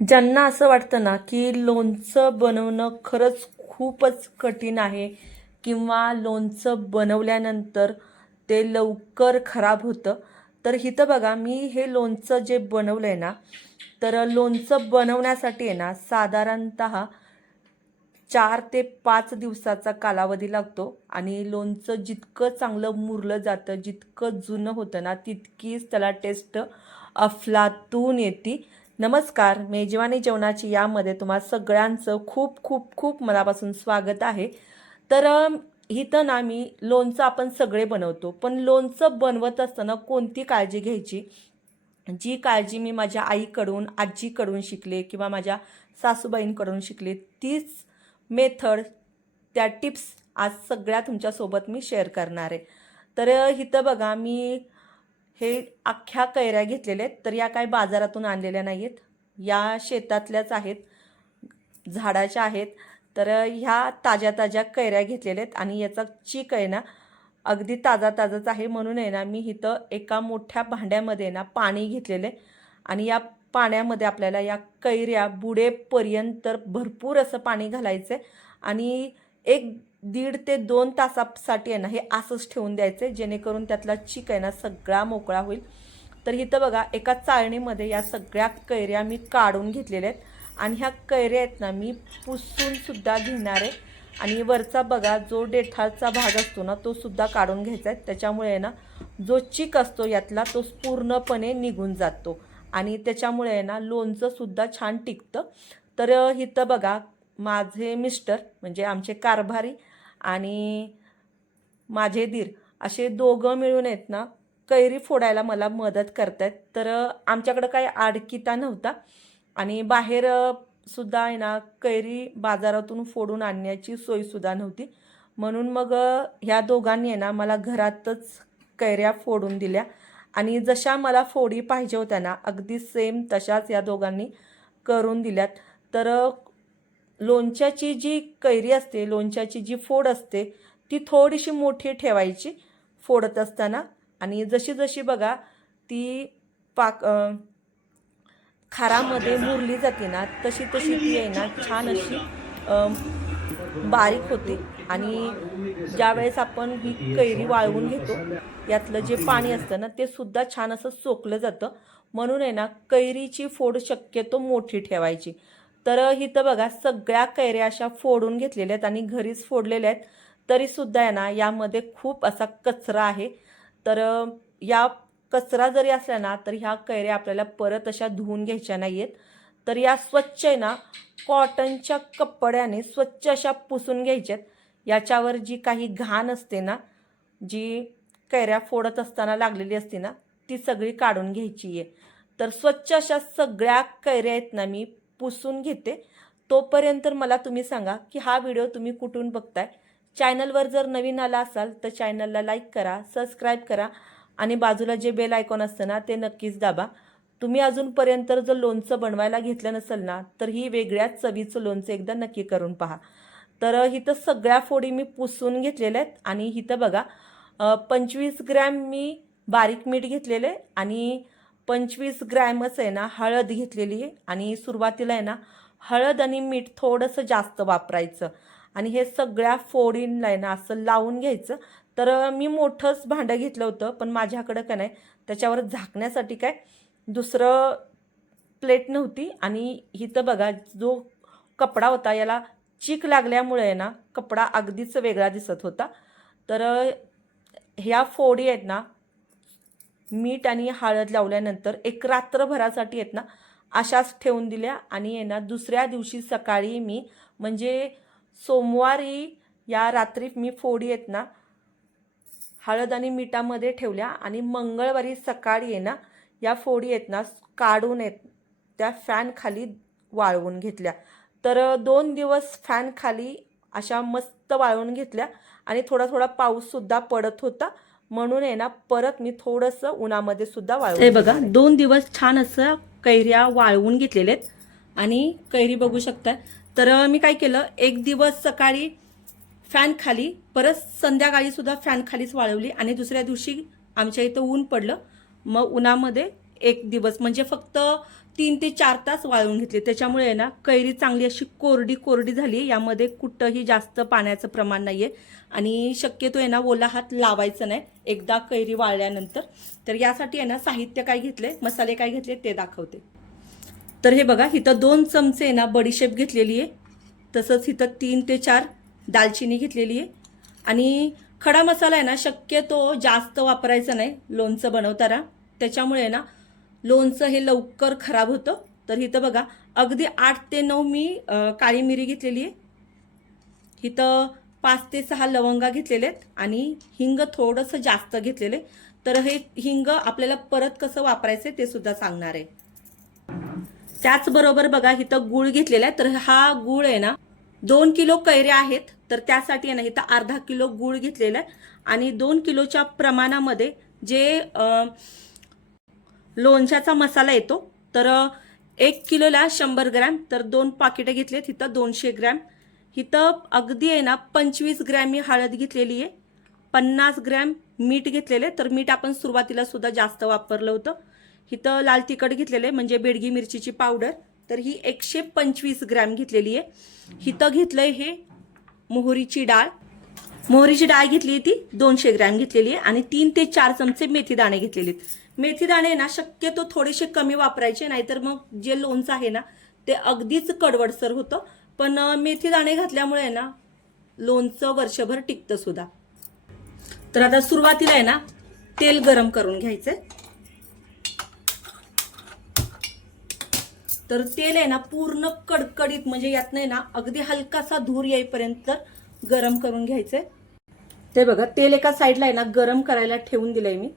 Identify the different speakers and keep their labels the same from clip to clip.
Speaker 1: ज्यांना असं वाटतं ना की लोणचं बनवणं खरंच खूपच कठीण आहे किंवा लोणचं बनवल्यानंतर ते लवकर खराब होतं. तर इथं बघा मी हे लोणचं जे बनवलं आहे ना तर लोणचं बनवण्यासाठी आहे ना साधारणत चार ते पाच दिवसाचा कालावधी लागतो आणि लोणचं जितकं चांगलं मुरलं जातं जितकं जुनं होतं ना तितकीच त्याला टेस्ट अफलातून येते. नमस्कार मेजवानी जेवणाची यामध्ये तुम्हा सगळ्यांचं खूप खूप खूप मनापासून स्वागत आहे. तर इथं ना मी लोणचं आपण सगळे बनवतो पण लोणचं बनवत असताना कोणती काळजी घ्यायची? जी काळजी मी माझ्या आईकडून आजीकडून शिकले किंवा माझ्या सासूबाईंकडून शिकले तीच मेथड त्या टिप्स आज सगळ्या तुमच्यासोबत मी शेअर करणार आहे. तर इथं बघा मी हे अख्ख्या कैऱ्या घेतलेल्या आहेत तर या काय बाजारातून आणलेल्या नाही आहेत या शेतातल्याच आहेत झाडाच्या आहेत. तर ह्या ताज्या ताज्या कैऱ्या घेतलेल्या आहेत आणि याचा चीक आहे ना अगदी ताजा ताजाच आहे. म्हणून आहे ना मी इथं एका मोठ्या भांड्यामध्ये ना पाणी घेतलेलं आहे आणि या पाण्यामध्ये आपल्याला या कैऱ्या बुडेपर्यंत भरपूर असं पाणी घालायचं आहे आणि एक दीड ते दोन तासासाठी आहे ना हे असंच ठेवून द्यायचं आहे जेणेकरून त्यातला चीक आहे ना सगळा मोकळा होईल. तर इथं बघा एका चाळणीमध्ये या सगळ्या कैऱ्या मी काढून घेतलेल्या आहेत. आणि ह्या कैऱ्या आहेत ना मी पुसूनसुद्धा घेणार आहे. आणि वरचा बघा जो डेठाचा भाग असतो ना तो सुद्धा काढून घ्यायचा आहे. त्याच्यामुळे आहे ना जो चिक असतो यातला तो पूर्णपणे निघून जातो. आणि त्याच्यामुळे आहे ना लोणचं सुद्धा छान टिकतं. तर इथं बघा माझे मिस्टर म्हणजे आमचे कारभारी आणि माझे दीर असे दोघं मिळून आहेत ना कैरी फोडायला मला मदत करतात तर आमच्याकडं काही आडकिता नव्हता आणि बाहेर सुद्धा आहे ना कैरी बाजारातून फोडून आणण्याची सोयसुद्धा नव्हती. म्हणून मग ह्या दोघांनी आहे ना मला घरातच कैऱ्या फोडून दिल्या. आणि जशा मला फोडी पाहिजे होत्या ना अगदी सेम तशाच या दोघांनी करून दिल्यात. तर लोणच्याची जी कैरी असते लोणच्याची जी फोड असते ती थोडीशी मोठी ठेवायची फोडत असताना. आणि जशी जशी बघा ती पाक खारामध्ये मुरली जाते ना तशी तशी ती आहे ना छान अशी बारीक होते. आणि ज्यावेळेस आपण ही कैरी वाळवून घेतो यातलं जे पाणी असतं ना ते सुद्धा छान असं सोकलं जातं. म्हणून आहे ना कैरीची फोड शक्यतो मोठी ठेवायची. तर इथं बघा सगळ्या कैऱ्या अशा फोडून घेतलेल्या आहेत आणि घरीच फोडलेल्या आहेत. तरीसुद्धा आहे ना यामध्ये खूप असा कचरा आहे. तर या कचरा जरी असला ना तर ह्या कैऱ्या आपल्याला परत अशा धुवून घ्यायच्या नाही आहेत तर या स्वच्छ आहे ना कॉटनच्या कपड्याने स्वच्छ अशा पुसून घ्यायच्यात. याच्यावर जी काही घाण असते ना जी कैऱ्या फोडत असताना लागलेली असते ना ती सगळी काढून घ्यायची आहे. तर स्वच्छ अशा सगळ्या कैऱ्या आहेत ना मी पुसून घेते. तोपर्यंत मला तुम्ही सांगा की हा व्हिडिओ तुम्ही कुठून बघताय? चॅनलवर जर नवीन आला असाल तर चॅनलला लाईक करा सबस्क्राईब करा आणि बाजूला जे बेल आयकॉन असतं ना ते नक्कीच दाबा. तुम्ही अजूनपर्यंत जर लोणचं बनवायला घेतलं नसेल ना तर ही वेगळ्याच चवीचं लोणचं एकदा नक्की करून पहा. तर इथं सगळ्या फोडी मी पुसून घेतलेल्या आहेत आणि इथं बघा पंचवीस ग्रॅम मी बारीक मीठ घेतलेलं आहे आणि पंचवीस ग्रॅमच आहे ना हळद घेतलेली आहे. आणि सुरुवातीला आहे ना हळद आणि मीठ थोडंसं जास्त वापरायचं. आणि हे सगळ्या फोडींना आहे ना असं लावून घ्यायचं. तर मी मोठंच भांडं घेतलं होतं पण माझ्याकडं काय नाही त्याच्यावर झाकण्यासाठी काय दुसरं प्लेट नव्हती. आणि इथं बघा जो कपडा होता याला चीक लागल्यामुळे आहे ना कपडा अगदीच वेगळा दिसत होता. तर ह्या फोडी आहेत ना मीठ आणि हळद लावल्यानंतर एक रात्रभरासाठी आहेत ना अशाच ठेवून दिल्या. आणि आहे ना दुसऱ्या दिवशी सकाळी मी म्हणजे सोमवारी या रात्री मी फोडी आहेत ना हळद आणि मिठामध्ये ठेवल्या. आणि मंगळवारी सकाळी आहे ना या फोडी आहेत ना काढून येत त्या फॅन खाली वाळवून घेतल्या. तर दोन दिवस फॅन खाली अशा मस्त वाळवून घेतल्या. आणि थोडा थोडा पाऊससुद्धा पडत होता. म्हणून आहे ना परत मी थोडंसं उन्हामध्ये सुद्धा वाळवून हे बघा दोन दिवस छान असं कैऱ्या वाळवून घेतलेल्या आहेत आणि कैरी बघू शकता तर मी काय केलं एक दिवस सकाळी फॅन खाली परत संध्याकाळी सुद्धा फॅन खालीच वाळवली आणि दुसऱ्या दिवशी आमच्या इथं ऊन पडलं. मग उन्हामध्ये एक दिवस म्हणजे फक्त तीन ते चार तास वाळवून घेतले. त्याच्यामुळे आहे ना कैरी चांगली अशी कोरडी कोरडी झाली यामध्ये कुठंही जास्त पाण्याचं प्रमाण नाही आहे आणि शक्यतो आहे ना ओला हात लावायचं नाही. एकदा कैरी वाळल्यानंतर. तर यासाठी आहे ना साहित्य काय घेतले मसाले काय घेतले ते दाखवते. तर हे बघा इथं दोन चमचे आहे ना बडीशेप घेतलेली आहे तसंच इथं तीन ते चार दालचिनी घेतलेली आहे आणि खडा मसाला आहे ना शक्यतो जास्त वापरायचा नाही लोणचं बनवताना. त्याच्यामुळे आहे ना लोणचं हे लवकर खराब होतं. तर इथं बघा अगदी आठ ते नऊ मी काळी मिरी घेतलेली आहे. इथं पाच ते सहा लवंगा घेतलेले आहेत आणि हिंग थोडंसं जास्त घेतलेले तर हे हिंग आपल्याला परत कसं वापरायचं ते सुद्धा सांगणार आहे. त्याचबरोबर बघा इथं गुळ घेतलेला आहे. तर हा गुळ आहे ना दोन किलो कैऱ्या आहेत. तर त्यासाठी आहे ना इथं अर्धा किलो गुळ घेतलेला आहे. आणि दोन किलोच्या प्रमाणामध्ये जे आ, लोणच्याचा मसाला येतो. तर एक किलोला शंभर ग्रॅम तर दोन पाकिटं घेतलेत इथं दोनशे ग्रॅम. इथं अगदी आहे ना पंचवीस ग्रॅम मी हळद घेतलेली आहे. पन्नास ग्रॅम मीठ घेतलेले तर मीठ आपण सुरुवातीला सुद्धा जास्त वापरलं होतं. इथं लाल तिखट घेतलेले म्हणजे बेडगी मिरचीची पावडर. तर ही एकशे पंचवीस ग्रॅम घेतलेली आहे. इथं घेतलंय हे मोहरीची डाळ. मोहरीची डाळ घेतली ती दोनशे ग्रॅम घेतलेली आहे. आणि तीन ते चार चमचे मेथी दाणे घेतलेले आहेत. मेथीदाणे ना शक्यतो थोडेसे कमी वापरायचे नाहीतर मग जे लोणचं आहे ना ते अगदीच कडवडसर होतं. पण मेथीदाणे घातल्यामुळे आहे ना लोणचं वर्षभर टिकतं सुद्धा. तर आता सुरुवातीला आहे ना तेल गरम करून घ्यायचं तर तेल आहे ना पूर्ण कडकडीत म्हणजे यात आहे ना अगदी हलकासा धूर येईपर्यंत गरम करून घ्यायचंय. ते बघा तेल एका साईडला आहे ना गरम करायला ठेवून दिलंय मी.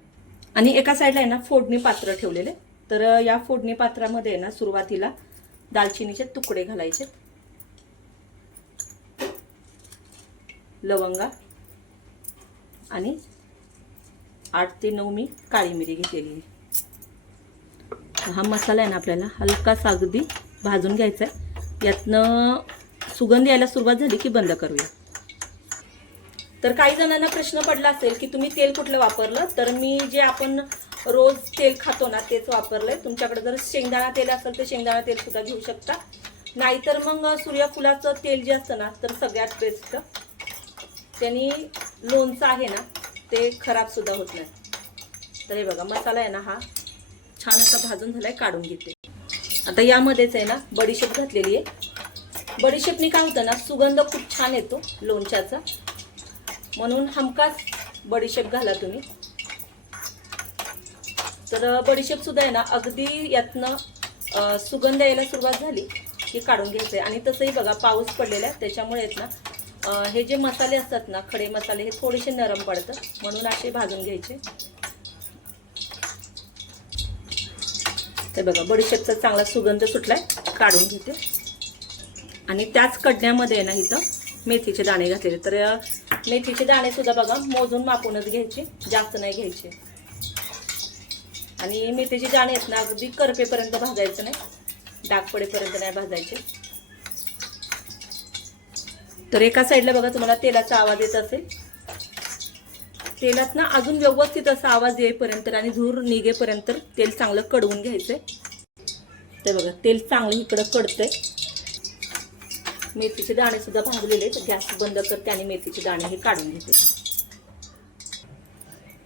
Speaker 1: आणि एका साईडला आहे ना फोडणी पात्र ठेवलेले. तर या फोडणी पात्रामध्ये आहे ना सुरुवातीला दालचिनीचे तुकडे घालायचे. लवंगा आणि आठ ते नऊ मी काळी मिरी घेतलेली हा मसाला आहे ना आपल्याला हलकासा अगदी भाजून घ्यायचा आहे. यातनं सुगंध यायला सुरुवात झाली की बंद करूया. तर काही जणांना प्रश्न पडला असेल की तुम्ही तेल कुठलं वापरलं? तर मी जे आपण रोज तेल खातो ना तेच वापरलंय. तुमच्याकडे जर शेंगदाणा तेल असेल तर शेंगदाणा तेल सुद्धा घेऊ शकता. नाहीतर मग सूर्यफुलाचं तेल जे असतं ना तर सगळ्यात बेस्ट त्यांनी लोणचं आहे ना ते खराब सुद्धा होत नाही. तर हे बघा मसाला आहे ना हा छान असा भाजून झालाय काढून घेते. आता यामध्येच आहे ना बडीशेप घातलेली आहे. बडीशेपनी काय होतं ना सुगंध खूप छान येतो लोणच्याचा. म्हणून हमखास बडीशेप घाला तुम्ही. तर बडीशेप सुद्धा आहे ना अगदी यातनं सुगंध यायला सुरुवात झाली की काढून घ्यायचं आहे आणि तसंही बघा पाऊस पडलेला आहे त्याच्यामुळे आहेत ना हे जे मसाले असतात ना खडे मसाले हे थोडेसे नरम पडतं. म्हणून असे भाजून घ्यायचे. ते बघा बडीशेपचा चांगला सुगंध सुटलाय काढून घेते. आणि त्याच कडण्यामध्ये आहे ना इथं मेथीचे दाणे घातलेले. तर मेथीचे दाणे सुद्धा बघा मोजून मापूनच घ्यायचे जास्त नाही घ्यायचे. आणि मेथीचे दाणे आहेत ना अगदी करपेपर्यंत भाजायचं नाही डाग पडेपर्यंत नाही भाजायचे. तर एका साईडला बघा तुम्हाला तेलाचा आवाज येत असेल. तेलात ना अजून व्यवस्थित असा आवाज येईपर्यंत आणि धूर निघेपर्यंत तेल चांगलं कडवून घ्यायचंय. ते बघा तेल चांगलं इकडं कडतंय. मेथीचे दाणे सुद्धा भाजलेले तर गॅस बंद करते आणि मेथीचे दाणे हे काढून घेते.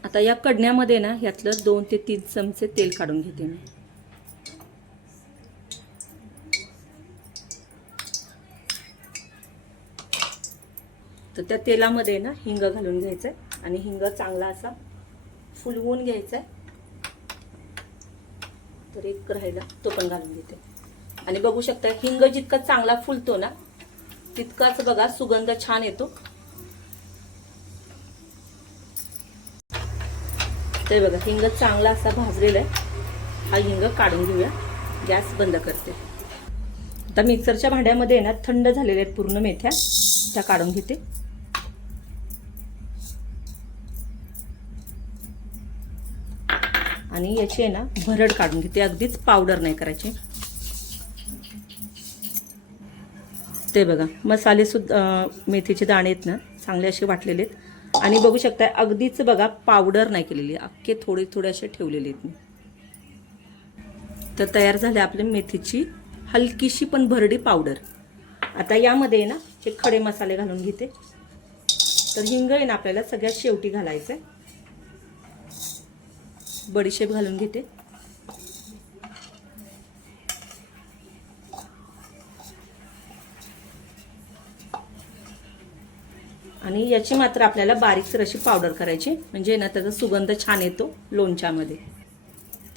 Speaker 1: आता या कडण्यामध्ये ना यातलं दोन ते तीन चमचे तेल काढून घेते मी. तर त्या तेलामध्ये ना हिंग घालून घ्यायचं आहे आणि हिंग चांगला असा फुलवून घ्यायचा आहे तर एक राहिला तो पण घालून घेते. आणि बघू शकता हिंग जितका चांगला फुलतो ना तितकाच बघा सुगंध छान येतो. ते बघा हिंग चांगला असा भाजलेला आहे. हा हिंग काढून घेऊया. गॅस बंद करते. आता मिक्सरच्या भांड्यामध्ये आहे ना थंड झालेल्या आहेत पूर्ण मेथ्या. त्या काढून घेते. आणि याची आहे ना भरड काढून घेते. अगदीच पावडर नाही करायची. ते बघा. मसालेसुद्धा मेथीचे दाणे आहेत ना चांगले असे वाटलेले आहेत. आणि बघू शकता अगदीच बघा पावडर नाही केलेली. अख्खे थोडे थोडे असे ठेवलेले आहेत मी. तर तयार झाले आपल्या मेथीची हलकीशी पण भरडी पावडर आता यामध्ये आहे ना हे खडे मसाले घालून घेते. तर हिंग आहे ना आपल्याला सगळ्यात शेवटी घालायचं आहे बडीशेप घालून घेते. आणि याची मात्र आपल्याला बारीकसर अशी पावडर करायची. म्हणजे ना त्याचा सुगंध छान येतो लोणच्यामध्ये.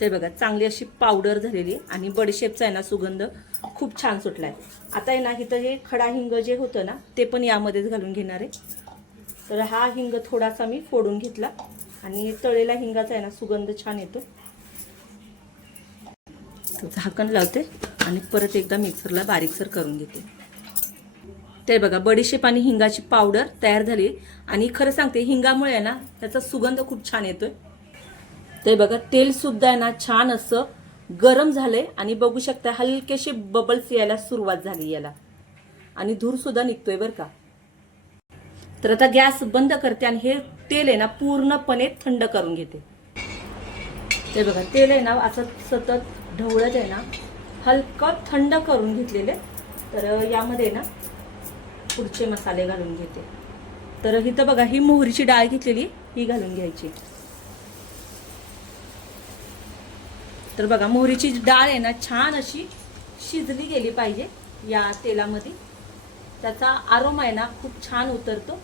Speaker 1: ते बघा चांगली अशी पावडर झालेली आहे आणि बडीशेपचा आहे ना सुगंध खूप छान सुटला आहे आता आहे ना इथं हे खडा हिंग जे होतं ना ते पण यामध्येच घालून घेणार आहे. तर हा हिंग थोडासा मी फोडून घेतला आणि तळेला हिंगाचा आहे ना सुगंध छान येतो. तर झाकण लावते आणि परत एकदा मिक्सरला बारीकसर करून घेते. ते बघा बडीशेप आणि हिंगाची पावडर तयार झाली. आणि खरं सांगते हिंगामुळे आहे ना त्याचा सुगंध खूप छान येतोय. ते बघा तेल सुद्धा आहे ना छान असं गरम झालंय. आणि बघू शकता हलकेसे बबल्स यायला सुरुवात झाली याला. आणि धूर सुद्धा निघतोय बरं का. तर आता गॅस बंद करते आणि हे तेल आहे ना पूर्णपणे थंड करून घेते. ते बघा तेल आहे ना असं सतत ढवळत आहे ना हलकं थंड करून घेतलेले तर यामध्ये ना पुढचे मसाले घालून घेते. तर इथं बघा ही मोहरीची डाळ घेतलेली ही घालून घ्यायची. तर बघा मोहरीची डाळ आहे ना छान अशी शिजली गेली पाहिजे या तेलामध्ये. त्याचा आरोम आहे ना खूप छान उतरतो.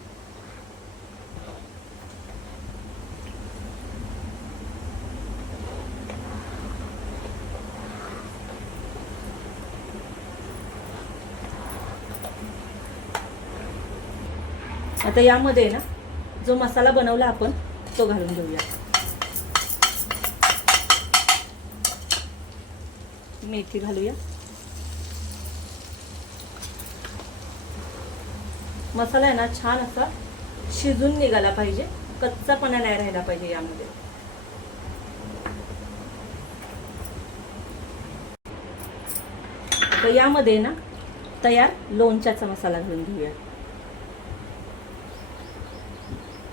Speaker 1: आता यामध्ये ना जो मसाला बनवला आपण तो घालून घेऊया. मेथी घालूया. मसाला आहे ना छान असा शिजून निघाला पाहिजे कच्चापणा नाही राहिला पाहिजे यामध्ये. तर यामध्ये ना तयार लोणच्याचा मसाला घालून घेऊया.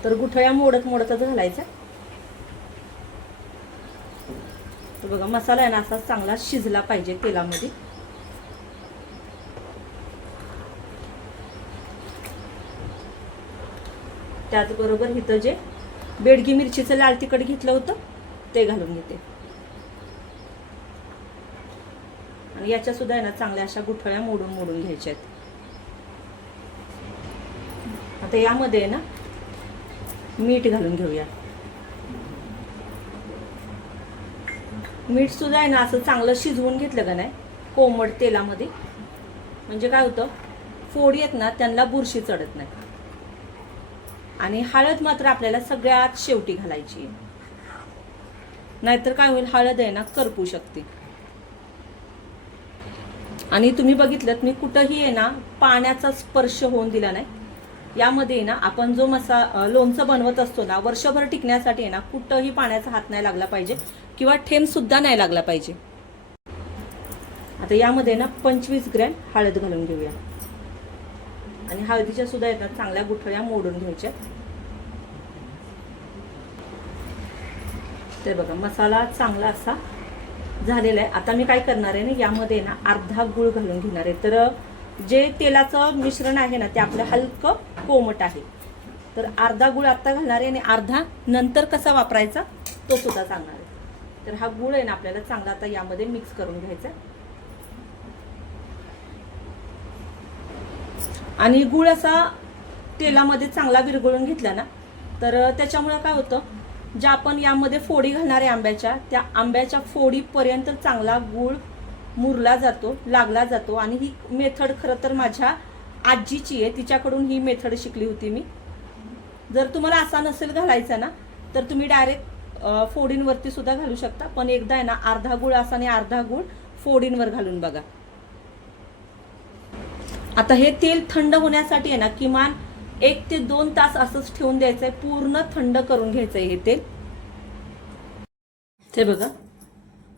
Speaker 1: तर गुठळ्या मोडत मोडतच घालायचा. तर बघा मसाला आहे ना असा चांगला शिजला पाहिजे तेलामध्ये. त्याचबरोबर इथं जे बेडगी मिरचीचं लाल तिखट घेतलं होतं ते घालून घेते. आणि याच्या सुद्धा आहे ना चांगल्या अशा गुठळ्या मोडून मोडून घ्यायच्या आहेत. आता यामध्ये आहे ना मीठ घालून घेऊया. मीठ सुद्धा आहे ना असं चांगलं शिजवून घेतलं का नाही कोमट तेलामध्ये. म्हणजे काय होतं फोडी आहेत ना त्यांना बुरशी चढत नाही. आणि हळद मात्र आपल्याला सगळ्यात शेवटी घालायची आहे. नाहीतर काय होईल हळद आहे ना करपू शकते. आणि तुम्ही बघितलं मी कुठंही आहे ना पाण्याचा स्पर्श होऊन दिला नाही. यामध्ये ना आपण जो मसा लोणचं बनवत असतो ना वर्षभर टिकण्यासाठी ना कुठंही पाण्याचा हात नाही लागला पाहिजे किंवा ठेम सुद्धा नाही लागला पाहिजे. आता यामध्ये ना पंचवीस ग्रॅम हळद घालून घेऊया. आणि हळदीच्या सुद्धा येतात ना चांगल्या गुठळ्या मोडून घ्यायच्या. ते बघा मसाला चांगला असा झालेला आहे. आता मी काय करणार आहे ना यामध्ये ना अर्धा गुळ घालून घेणार आहे. तर जे तेलाचं मिश्रण आहे ना ते आपलं हलकं कोमट आहे. तर अर्धा गुळ आत्ता घालणार आहे आणि अर्धा नंतर कसा वापरायचा तो सुद्धा सांगणार आहे. तर हा गुळ आहे ना आपल्याला चांगला आता यामध्ये मिक्स करून घ्यायचा आणि गुळ असा तेलामध्ये चांगला विरघळून घेतला ना तर त्याच्यामुळे काय होतं ज्या आपण यामध्ये फोडी घालणार आहे आंब्याच्या त्या आंब्याच्या फोडीपर्यंत चांगला गुळ मुरला जातो लागला जातो आणि ही मेथड खरं तर माझ्या आजीची आहे तिच्याकडून ही मेथड शिकली होती मी. जर तुम्हाला असा नसेल घालायचा ना तर तुम्ही डायरेक्ट फोडींवरती सुद्धा घालू शकता. पण एकदा आहे ना अर्धा गुळ असा आणि अर्धा गुळ फोडींवर घालून बघा. आता हे तेल थंड होण्यासाठी आहे ना किमान एक ते दोन तास असंच ठेवून द्यायचं आहे पूर्ण थंड करून घ्यायचं आहे हे तेल. ते बघा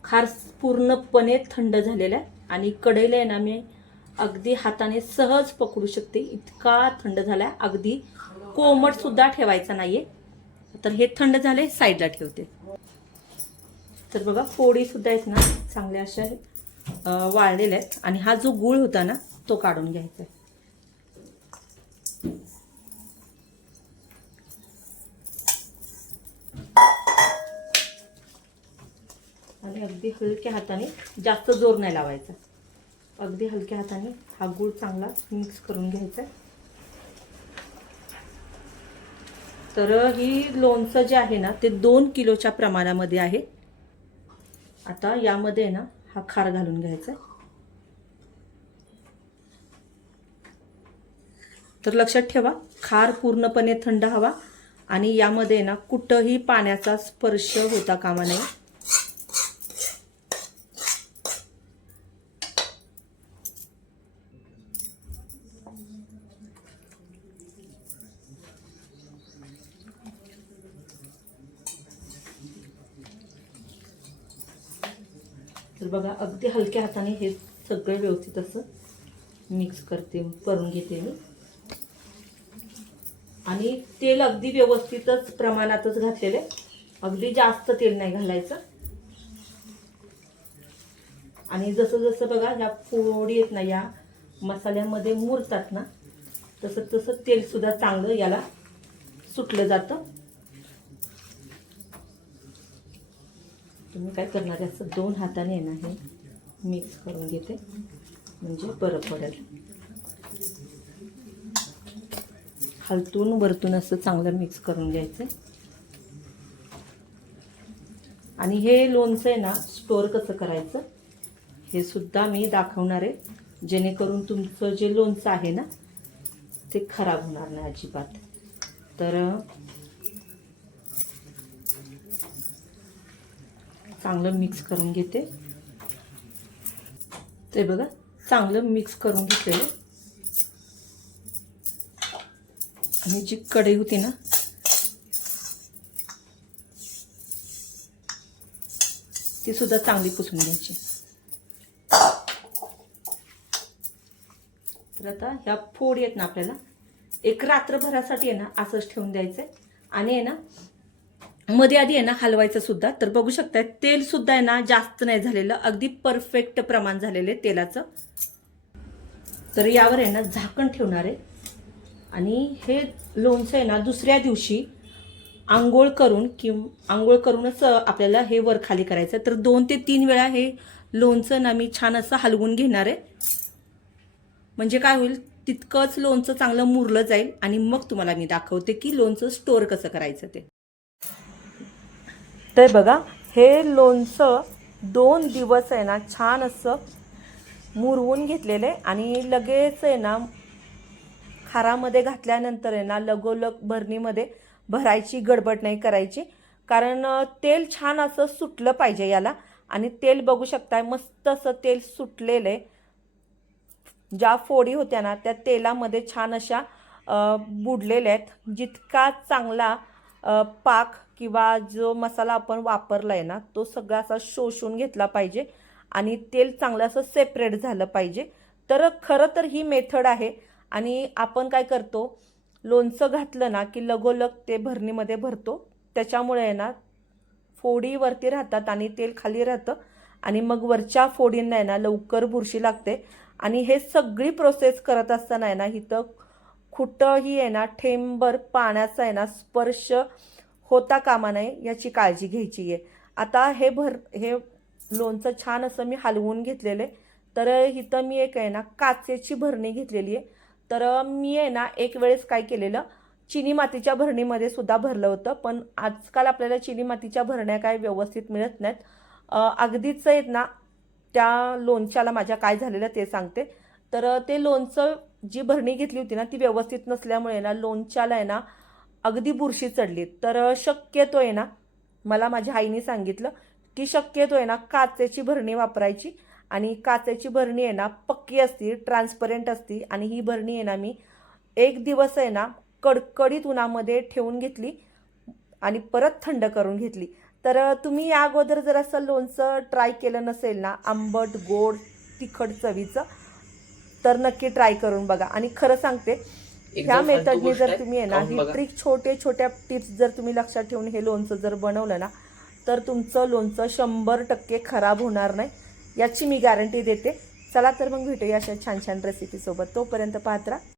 Speaker 1: खार पूर्णपणे थंड झालेलं आहे. आणि कढईला आहे ना मी अगदी हाताने सहज पकडू शकते. इतका थंड झालाय. अगदी कोमट सुद्धा ठेवायचा नाहीये. तर हे थंड झाले साईडला ठेवते. तर बघा फोडीसुद्धा आहेत ना चांगल्या अशा वाळलेल्या आहेत. आणि हा जो गुळ होता ना तो काढून घ्यायचा आहे. आणि अगदी हलक्या हाताने जास्त जोर नाही लावायचा. अगदी हलक्या हाताने हा गूळ चांगला मिक्स करून घ्यायचा तर ही लोणचं जे आहे ना ते दोन किलोच्या प्रमाणामध्ये आहे. आता यामध्ये ना हा खार घालून घ्यायचा तर लक्षात ठेवा खार पूर्णपणे थंड हवा आणि यामध्ये ना कुठंही पाण्याचा स्पर्श होता कामा नये. बघा अगदी हलक्या हाताने हे सगळं व्यवस्थित असं मिक्स करते करून घेते मी. आणि तेल अगदी व्यवस्थितच प्रमाणातच घातलेले अगदी जास्त तेल नाही घालायचं. आणि जसं जसं बघा ह्या फोडी आहेत ना या मसाल्यामध्ये मुरतात ना तसं तसं तेलसुद्धा चांगलं याला सुटलं जातं. तुम्ही काय करणार आहे असं दोन हाताने येणार ना हे मिक्स करून घेते. म्हणजे बरं पडेल. खालतून वरतून असं चांगलं मिक्स करून घ्यायचं. आणि हे लोणचं आहे ना स्टोअर कसं करायचं हे सुद्धा मी दाखवणार आहे. जेणेकरून तुमचं जे लोणचं आहे ना ते खराब होणार नाही अजिबात. तर चांगलं मिक्स करून घेते. ते बघा चांगलं मिक्स करून घेते आणि जी कढई होती ना ती सुद्धा चांगली पुसून घ्यायची. तर आता ह्या फोड येत ना आपल्याला एक रात्रभरासाठी आहे ना असंच ठेवून द्यायचंय आणि आहे ना मध्ये आधी आहे ना हलवायचं सुद्धा. तर बघू शकताय तेल सुद्धा आहे ना जास्त नाही झालेलं. अगदी परफेक्ट प्रमाण झालेलं आहे तेलाचं. तर यावर आहे ना झाकण ठेवणार आहे. आणि हे लोणचं आहे ना दुसऱ्या दिवशी आंघोळ करून किं आंघोळ करूनच आपल्याला हे वर खाली करायचं तर दोन ते तीन वेळा हे लोणचं ना मी छान असं हलवून घेणार आहे. म्हणजे काय होईल तितकंच लोणचं चांगलं मुरलं जाईल आणि मग तुम्हाला मी दाखवते की लोणचं स्टोअर कसं करायचं ते. तर बघा हे लोणचं दोन दिवस आहे ना छान असं मुरवून घेतलेलं आहे आणि लगेच आहे ना खारामध्ये घातल्यानंतर आहे ना लगोलग भरणीमध्ये भरायची गडबड नाही करायची. कारण तेल छान असं सुटलं पाहिजे याला. आणि तेल बघू शकताय मस्त असं तेल सुटलेलं आहे. ज्या फोडी होत्या ना त्या तेलामध्ये छान अशा बुडलेल्या आहेत. जितका चांगला पाक किंवा जो मसाला आपण वापरला आहे ना तो सगळा असा शोषून घेतला पाहिजे आणि तेल चांगलं असं सेपरेट झालं पाहिजे. तर खरं तर ही मेथड आहे आणि आपण काय करतो लोणचं घातलं ना की लगोलग ते भरणीमध्ये भरतो. त्याच्यामुळे आहे ना फोडी वरती राहतात आणि तेल खाली राहतं आणि मग वरच्या फोडींना आहे ना लवकर बुरशी लागते. आणि हे सगळी प्रोसेस करत असताना आहे ना इथं कुठंही आहे ना ठेंबर पाण्याचा आहे ना स्पर्श होता कामा नये याची काळजी घ्यायची आहे. आता हे भर हे लोणचं छान असं मी हलवून घेतलेलं आहे. तर इथं मी एक आहे ना काचेची भरणी घेतलेली आहे. तर मी आहे ना एक वेळेस काय केलेलं चिनी मातीच्या भरणीमध्ये सुद्धा भरलं होतं. पण आजकाल आपल्याला चिनी मातीच्या भरण्या काय व्यवस्थित मिळत नाहीत. अगदीच आहेत ना त्या लोणच्याला माझ्या काय झालेलं ते सांगते. तर ते लोणचं जी भरणी घेतली होती ना ती व्यवस्थित नसल्यामुळे ना लोणच्याला आहे ना अगदी बुरशी चढली. तर शक्यतो आहे ना मला माझ्या आईने सांगितलं की शक्यतो आहे ना काचेची भरणी वापरायची आणि काचेची भरणी आहे ना पक्की असती ट्रान्सपरंट असती आणि ही भरणी आहे ना मी एक दिवस आहे ना कडकडीत उन्हामध्ये ठेवून घेतली आणि परत थंड करून घेतली. तर तुम्ही या अगोदर जर असं लोणचं ट्राय केलं नसेल ना आंबट गोड तिखट चवीचं तर नक्की ट्राय करून बघा आणि खरं सांगते ह्या मेथडने जर. तुम्ही आहे ना ही. ट्रिक छोटे छोट्या टिप्स जर तुम्ही लक्षात ठेवून हे लोणचं जर बनवलं ना तर तुमचं लोणचं शंभर टक्के खराब होणार नाही याची मी गॅरंटी देते चला तर मग भेटूया अशा छान छान रेसिपीसोबत तोपर्यंत पाहत राहा